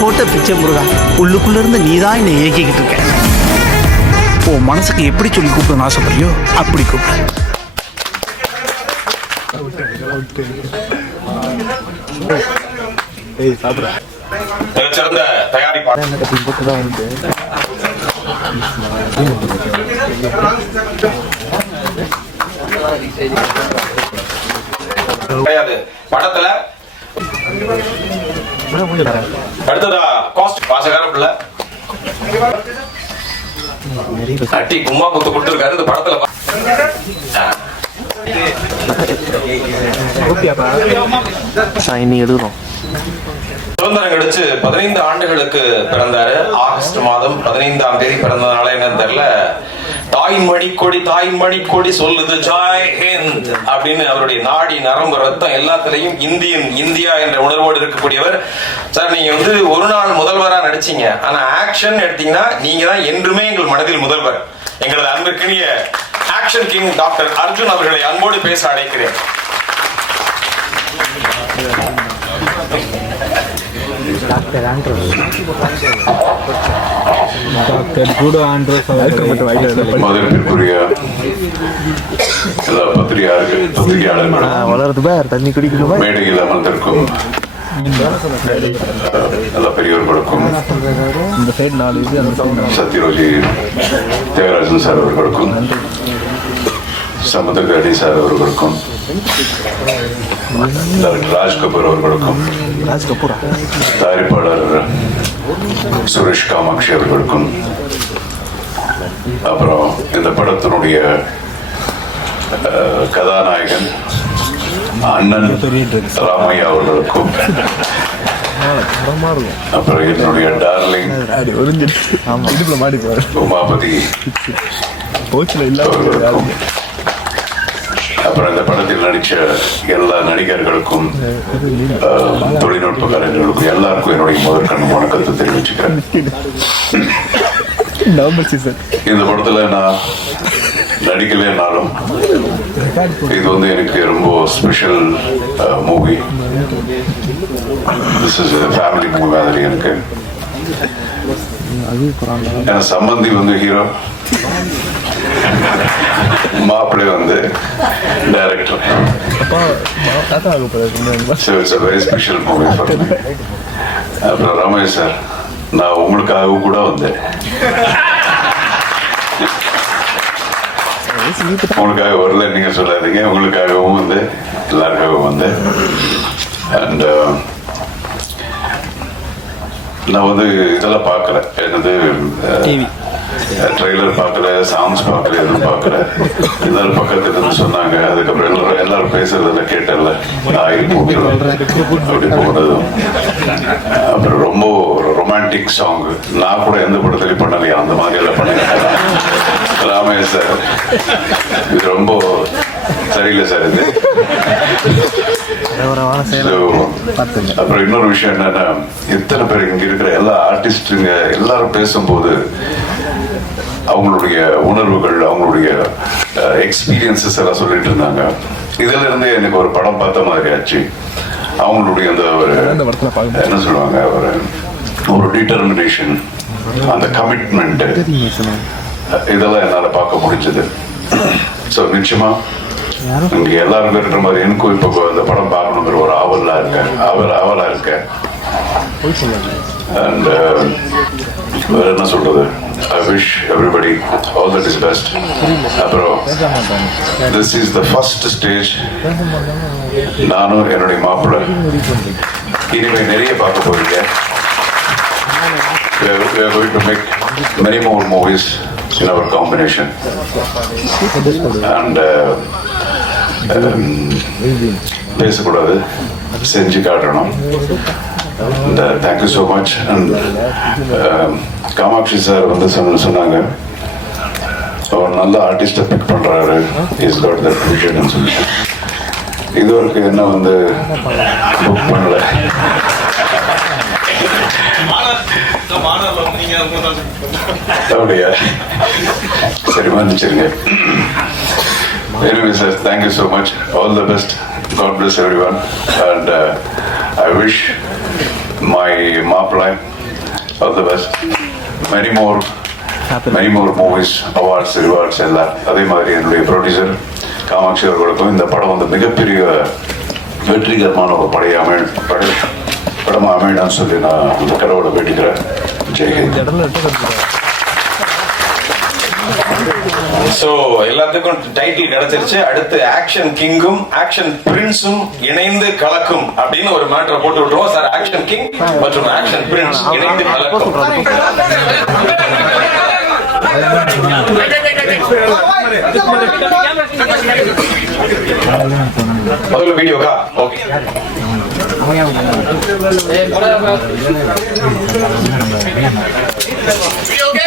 போட்ட பிச்சை முருகா, உள்ளுக்குள்ள இருந்து நீதான் என்னை இயக்கிக்கிட்டு இருக்க. உன் மனசுக்கு எப்படி சொல்லி கூப்பிடணும்னு ஆசைப்படுறியோ அப்படி கூப்பிடு. மிகச்சிறந்த தயாரிப்பாளர் படத்துல அடுத்ததா காஸ்ட் வாசகர பிள்ளை அட்டி கும்மா குத்து கொடுத்துருக்காரு இந்த படத்துல. சுதந்திரம் கிடைச்சு 15 ஆண்டுகளுக்கு பிறந்தாரு. ஆகஸ்ட் மாதம் 15ஆம் தேதி பிறந்ததுனால என்னன்னு தெரியல, தாய்மணி கொடி சொல்லுது ஜாய் ஹிந்த் அப்படின்னு அவருடைய நாடி நரம்பு ரத்தம் எல்லாத்திலையும் இந்தியா என்ற உணர்வோடு இருக்கக்கூடியவர். சார், நீங்க ஒரு நாள் முதல்வரா நடிச்சீங்க, ஆனா ஆக்ஷன் எடுத்தீங்கன்னா நீங்க தான் என்றுமே எங்கள் மனதில் முதல்வர். எங்களது அன்பிற்கினிய ஆக்ஷன் கிங் டாக்டர் அர்ஜுன் அவர்களை அன்போடு பேச அழைக்கிறேன். மதிப்பிற்குரிய எல்லா பத்திரிகையாளர்களும் மேடையில் அமர்ந்திருக்கும் எல்லா பெரியவர்களுக்கும், சத்யரோஜி தியாகராஜன் சார் அவர்களுக்கும், சமுத்திரகாடி சார் அவர்களுக்கும், ராஜ் கபூர் அவர்களுக்கும், தயாரிப்பாளர் சுரேஷ் காமாட்சி அவர்களுக்கும், அப்புறம் இந்த படத்தினுடைய கதாநாயகன் அண்ணன் ராமையா அவர்களுக்கும், அப்புறம் என்னுடைய டார்லிங் உமாபதி அவர்களுக்கும், அப்புறம் இந்த படத்தில் நடிச்ச எல்லா நடிகர்களுக்கும், தொழில்நுட்ப கலைஞர்களுக்கும் எல்லாருக்கும் என்னுடைய முதற்கண் வணக்கத்தை தெரிவிச்சுக்கிறேன். இந்த படத்துல நான் நடிக்கலைன்னாலும் இது எனக்கு ரொம்ப special movie. This is family movie மாதிரி எனக்கு. சம்பந்தி ஹீரோ, மாப்பிள்ளை director. So it's a very special movie for me. அப்புறம் ரமேஷ் சார், நான் உங்களுக்காக கூட வந்தேன். உங்களுக்காக வரல நீங்க சொல்லாதீங்க, உங்களுக்காகவும் எல்லாருக்காகவும் வந்தேன். அண்ட் நான் இதெல்லாம் பார்க்கல, என்னது ட்ரெய்லர் பார்க்கல, சாங்ஸ் பார்க்கல, எதுவும் பார்க்கல. எல்லாரும் பக்கத்துல இருந்து சொன்னாங்க. அதுக்கப்புறம் எல்லாரும் பேசுறதெல்லாம் கேட்டல, அப்படி போனதும். அப்புறம் ரொம்ப ரொமான்டிக் சாங் நான் கூட எந்த படத்துலையும் பண்ணலையா, அந்த மாதிரி எல்லாம் பண்ணிருக்கேன். ராமேஷ் சார், இது ரொம்ப சரியில்லை சார் இது. அப்புறம் இன்னொரு விஷயம் என்னன்னா, எத்தனை பேர் இங்க இருக்கிற எல்லா ஆர்டிஸ்டுங்க எல்லாரும் பேசும்போது அவங்களுடைய உணர்வுகள், அவங்களுடைய எக்ஸ்பீரியன்சஸ் எல்லாம் சொல்லிட்டு இருந்தாங்க. இதுல இருந்தே எனக்கு ஒரு படம் பார்த்த மாதிரி ஆச்சு. அவங்களுடைய அந்த என்ன சொல்லுவாங்க, ஒரு டிட்டர்மினேஷன், அந்த கமிட்மெண்ட், இதெல்லாம் என்னால பார்க்க முடிஞ்சது. ஸோ நிச்சயமா இங்க எல்லாரும் இருக்கிற மாதிரி எனக்கும் இப்போ இந்த படம் பார்க்கணுங்கிற ஒரு ஆவலா இருக்கேன். அண்ட் என்ன சொல்றது, I wish everybody all that is best. அப்புறம் this is the first stage. நானும் என்னுடைய மாப்பிள்ளை இனிமே நிறைய பார்க்க போறீங்க. We are going to make many more movies in our combination. And பேசக்கூடாது, செஞ்சு காட்டணும். And thank you so much. And Kamakshi sir சொன்னாங்க, அவர் நல்ல ஆர்டிஸ்டை பிக் பண்றாரு, இஸ் காட் தட் விஷன் சொல்லி. இது வரைக்கும் என்ன புக் பண்ணல. அப்படியா, சரி மன்னிச்சிருங்க. Anyway sir, thank you so much. All the best. God bless everyone. And I wish my Maapla, all the best. Many more movies, awards, rewards எல்லாம். அதே மாதிரி என்னுடைய ப்ரொடியூசர் காமாட்சி அவர்களுக்கும் இந்த படம் வந்து மிகப்பெரிய வெற்றிகரமான ஒரு படமா அமையணும்னு சொல்லி நான் இந்த கடவுளை வேண்டிக்கிறேன். ஜெய்ஹிந்த். சோ எல்லாத்துக்கும் டைட்டில் கிடைச்சிருச்சு. அடுத்து ஆக்ஷன் கிங்கும் ஆக்ஷன் பிரின்ஸும் இணைந்து கலக்கும் அப்படின்னு ஒரு மேட்டரை போட்டு விட்டுருவோம் சார். ஆக்ஷன் கிங் மற்றும் ஆக்ஷன் பிரின்ஸ் இணைந்து கலக்கும். முதல்ல வீடியோக்கா ஓகே. Video game.